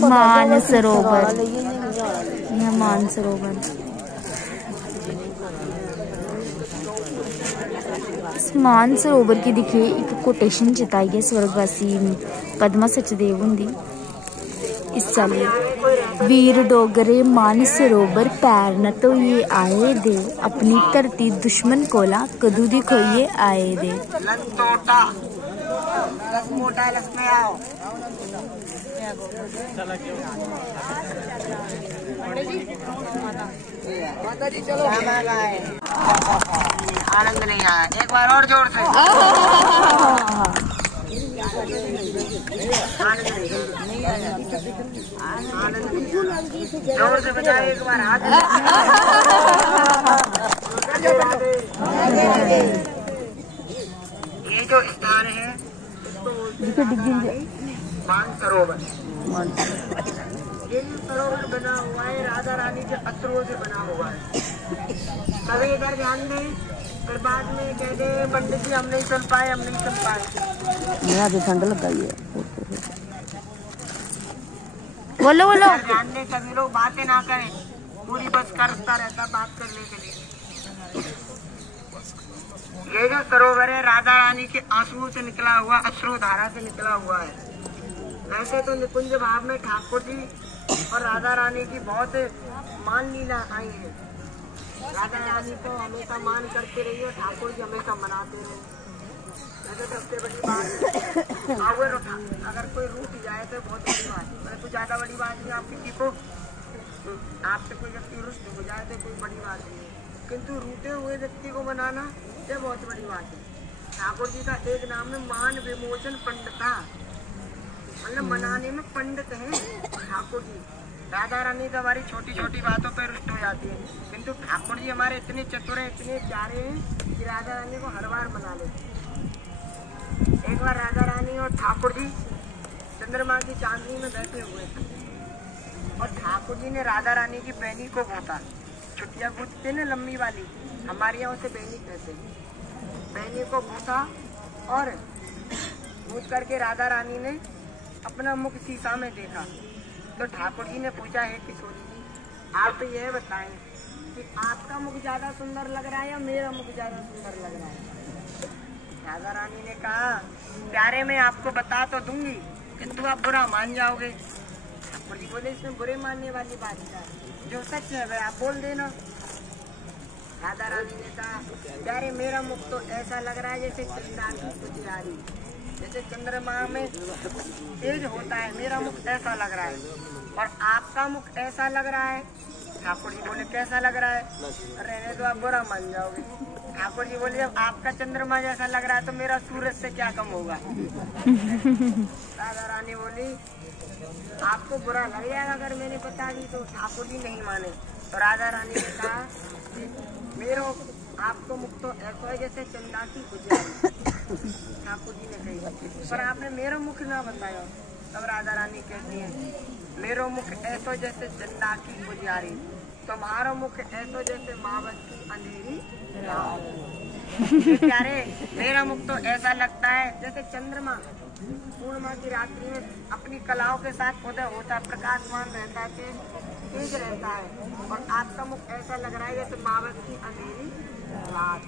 मानसरोवर, यह मानसरोवर। मानसरोवर की दिखिए एक कोटेशन चिताई है स्वर्गवासी पद्मा सचदेव होंगी इस साल। वीर डोगरे मानसरोवर पैर न धोइए आए दे, अपनी धरती दुश्मन कोला कदू दी खोइए आए दे। आनंद नहीं आया, एक बार और जोर से। आनंद नहीं आया, जोर से बजाए एक बार हाथ। ये जो स्थान है इसको मानसरोवर। ये सरोवर बना हुआ है राधा रानी के अश्रुओं से बना हुआ है। कभी इधर ध्यान दें, फिर बाद में कह दे पंडित जी हम नहीं सुन पाए, हम नहीं सुन पाए। मुझे ठंड लग गई है। बोलो बोलो। ध्यान दें, सभी लोग बातें ना करें, पूरी बस करता रहता बात करने के लिए। ये जो सरोवर है राधा रानी के आंसुओं से निकला हुआ, अश्रु धारा से निकला हुआ है। वैसे तो निकुंज भाव में ठाकुर जी और राधा रानी की बहुत मान लीला आई है। राधा रानी को हमेशा मान करते रहिए और ठाकुर जी हमेशा मनाते रहे। वैसे सबसे बड़ी बात अगर कोई रूठ जाए तो बहुत बड़ी बात है, कुछ ज्यादा बड़ी बात नहीं। आप किसी को आपसे कोई व्यक्ति रुष्ट हो जाए तो कोई बड़ी बात नहीं है, किंतु रूठे हुए व्यक्ति को मनाना ये बहुत बड़ी बात है। ठाकुर जी का एक नाम है मान विमोचन पंडिता, मतलब मनाने में पंडित है ठाकुर जी। राधा रानी तो हमारी छोटी छोटी बातों पर रुष्ट हो जाती है, किंतु ठाकुर जी हमारे इतने चतुर हैं, इतने प्यारे हैं कि राधा रानी को हर बार मना लेते। एक बार राधा रानी और ठाकुर जी चंद्रमा की चांदनी में बैठे हुए थे और ठाकुर जी ने राधा रानी की बहनी को घोटा। छुट्टियां घूटते ना लंबी वाली, हमारे यहाँ उसे बहनी कहते हैं। बहनी को घोटा और घूट करके राधा रानी ने अपना मुख शीशा में देखा तो ठाकुर जी ने पूछा, है किशोरी जी आप तो यह बताएं कि आपका मुख ज्यादा सुंदर लग रहा है या मेरा मुख ज्यादा सुंदर लग रहा है। राधा रानी ने कहा, प्यारे मैं आपको बता तो दूंगी किंतु आप बुरा मान जाओगे। ठाकुर जी बोले, इसमें बुरे मानने वाली बात है, जो सच है वह आप बोल देना। राधा रानी ने कहा, प्यारे मेरा मुख तो ऐसा लग रहा है जैसे चंदा की पुजारी, जैसे चंद्रमा में तेज होता है, मेरा मुख ऐसा लग रहा है। और आपका मुख ऐसा लग रहा है। ठाकुर जी बोले, कैसा लग रहा है? रहने तो आप बुरा मान जाओगे। ठाकुर जी बोले, जब आपका चंद्रमा जैसा लग रहा है तो मेरा सूरज से क्या कम होगा। राधा रानी बोली, आपको बुरा लग जाएगा अगर मैंने बता दी तो। ठाकुर जी नहीं माने तो राधा रानी ने कहा, मेरा आपको मुख तो ऐसा है जैसे चंदा की पुजारी। ठाकुर जी ने कही, पर आपने मेरा मुख ना बताया। तब राधा रानी कहती है, मेरा मुख ऐसा जैसे चंदा की पुजारी, तुम्हारा मुख ऐसा जैसे मावत की अंधेरी रात। प्यारे मेरा मुख तो ऐसा लगता है जैसे चंद्रमा पूर्णिमा की रात्रि में अपनी कलाओं के साथ उदय होता है, प्रकाशमान रहता है, तेज रहता है। और आपका मुख ऐसा लग रहा है जैसे मावत की अंधेरी रात।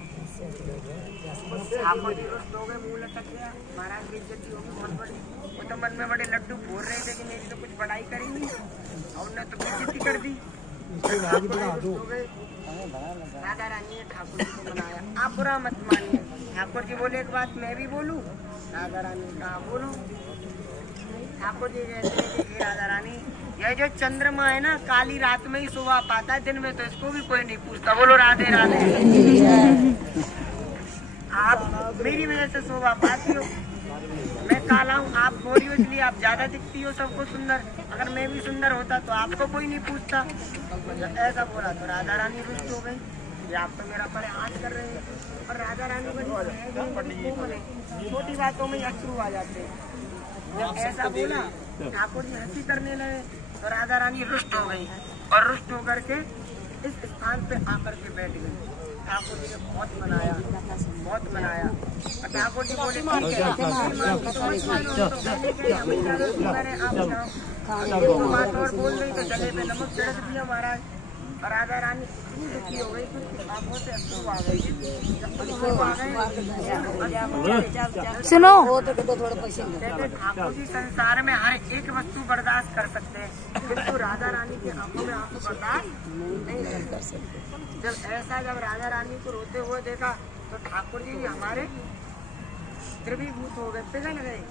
ठाकुर जी रुष्ट हो गए, मुंह लटक गया, महाराज की इज्जत होगी बहुत बड़ी। वो तो मन में बड़े लड्डू फोड़ रहे थे कि मेरी तो कुछ बड़ाई करी नहीं और उन्होंने तो बेइज्जती कर दी। हो गए। राधा रानी ने ठाकुर जी को मनाया, आप बुरा मत मानिए। ठाकुर जी बोले, एक बात मैं भी बोलूं? राधा रानी ने कहा, बोलो। ठाकुर जी कहते हैं कि राधा रानी, यह जो चंद्रमा है ना काली रात में ही शोभा पाता है, दिन में तो इसको भी कोई नहीं पूछता। बोलो राधे राधे। आप मेरी वजह से शोभा पाती हो, मैं काला हूँ, आप गोरी हो, इसलिए आप ज्यादा दिखती हो सबको सुंदर। अगर मैं भी सुंदर होता तो आपको कोई नहीं पूछता। ऐसा बोला तो राधा रानी रुष्ट हो गई, ये आप तो मेरा परिहास कर रहे हैं। और राधा रानी बड़ी छोटी बातों में अश्रु आ जाते हैं। जब ऐसा बोला ठाकुर जी हंसी करने लगे तो राधा रानी रुष्ट हो गई और रुष्ट होकर के इस स्थान पे आकर के बैठ गई। ठाकुर जी ने बहुत मनाया। ठाकुर जी बोले बात और बोल रही तो गले पे नमक छिड़क दिया महाराज। राधा रानी इतनी दुखी हो गई, कुछ आंखों से अश्रु आ गए। सुनो, कहते ठाकुर जी संसार में हर एक वस्तु बर्दाश्त कर सकते हैं, किंतु राधा रानी की आंखों में आंसू बर्दाश्त नहीं कर सकते। जब राधा रानी को रोते हुए देखा तो ठाकुर जी हमारे द्रवीभूत हो गए, पिघल गए।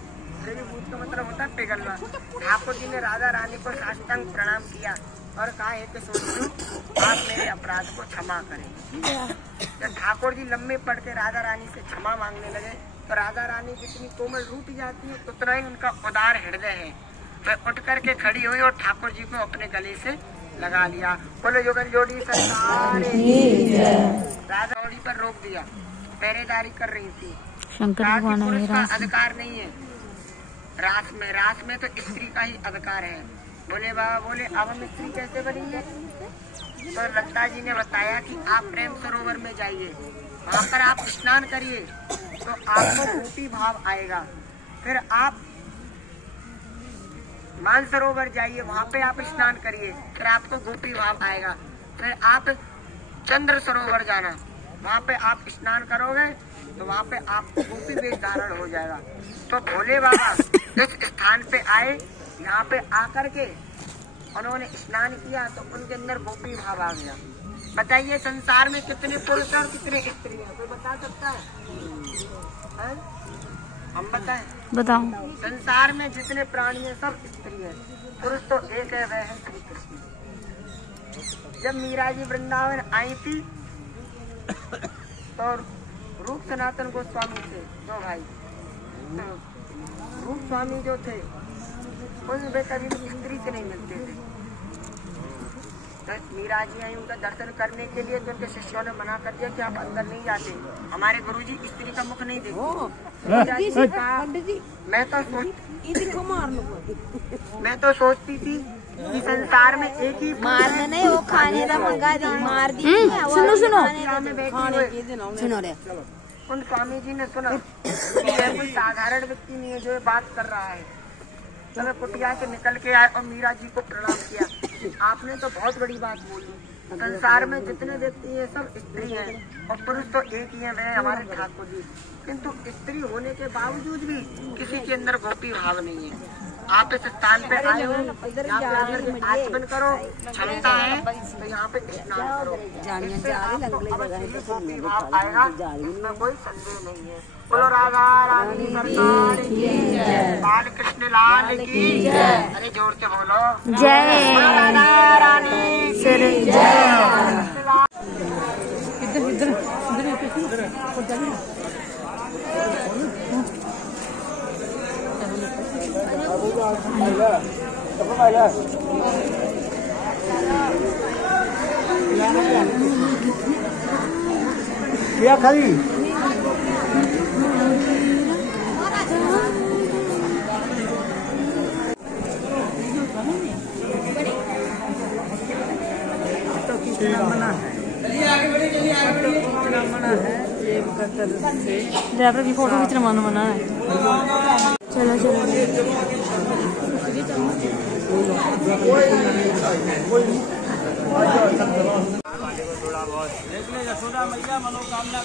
द्रवीभूत का मतलब होता है पिघलना। ठाकुर जी ने राधा रानी को साष्टांग प्रणाम किया और कहा है कि सोचो आप मेरे अपराध को क्षमा करें। जब ठाकुर जी लम्बे पड़ के राधा रानी से क्षमा मांगने लगे तो राधा रानी जितनी कोमल रूठ जाती है उतना ही उनका उदार हृदय है। वह उठ करके खड़ी हुई और ठाकुर जी को अपने गले से लगा लिया। बोलो युगल जोड़ी सरकार। राधा जोड़ी पर रोक दिया, पहरेदारी कर रही थी। शंकर भगवान पुरुष का अधिकार नहीं है रास में तो स्त्री का ही अधिकार है। बोले बाबा बोले अब हम स्त्री कैसे बनेंगे? तो लता जी ने बताया कि आप प्रेम सरोवर में जाइए, वहाँ पर आप स्नान करिए तो आपको गोपी भाव आएगा। फिर आप मानसरोवर जाइए, वहाँ पे आप स्नान करिए, फिर आपको गोपी भाव आएगा। फिर आप चंद्र सरोवर जाना, वहाँ पे आप स्नान करोगे तो वहाँ पे आपको गोपी वेश धारण हो जाएगा। तो भोले बाबा इस स्थान पे आए, यहाँ पे आकर के उन्होंने स्नान किया तो उनके अंदर गोपी भाव आ गया। बताइए संसार में कितने पुरुष और कितने स्त्री हैं? कोई बता सकता है? हम बताएं? बताओ। संसार में जितने प्राणी हैं सब स्त्री हैं, पुरुष तो एक है, वह है श्री कृष्ण। जब मीरा जी वृंदावन आई थी तो रूप सनातन गोस्वामी थे दो भाई। रूप स्वामी जो थे उनमें कभी भी स्त्री से नहीं मिलते थे। तो मीरा जी आई उनका दर्शन करने के लिए, तो उनके शिष्यों ने मना कर दिया कि आप अंदर नहीं जाते, हमारे गुरुजी स्त्री का मुख नहीं देखते। मैं तो सोचती थी कि संसार में एक ही मारने नहीं, वो खाने का मंगा दी, मार दी। सुनो रे, उन स्वामी जी ने सुना कि यह कोई साधारण व्यक्ति नहीं है जो ये बात कर रहा है। तो मैं कुटिया से निकल के आए और मीरा जी को प्रणाम किया। आपने तो बहुत बड़ी बात बोली, संसार में जितने व्यक्ति हैं सब स्त्री हैं और पुरुष तो एक ही है, वह हमारे ठाकुर जी। किंतु स्त्री होने के बावजूद भी किसी के अंदर गोपी भाव नहीं है। आप इस स्थान पे आए हो, यहाँ पे आकर आचमन करो, क्षमता है तो यहाँ पे स्नान करो, इससे आपको अवश्य गोपी भाव आएगा, इसमें कोई संदेह नहीं है। बोलो राधा रानी सरकार की जय, बाल कृष्ण लाल की जय। अरे जोर से बोलो जय। राधा रानी की जय। क्या खाली ड्राइवर की फोटो खींचना मना है। चलो चलो थोड़ा बहुत देख ले, यशोदा मैया मनोकामना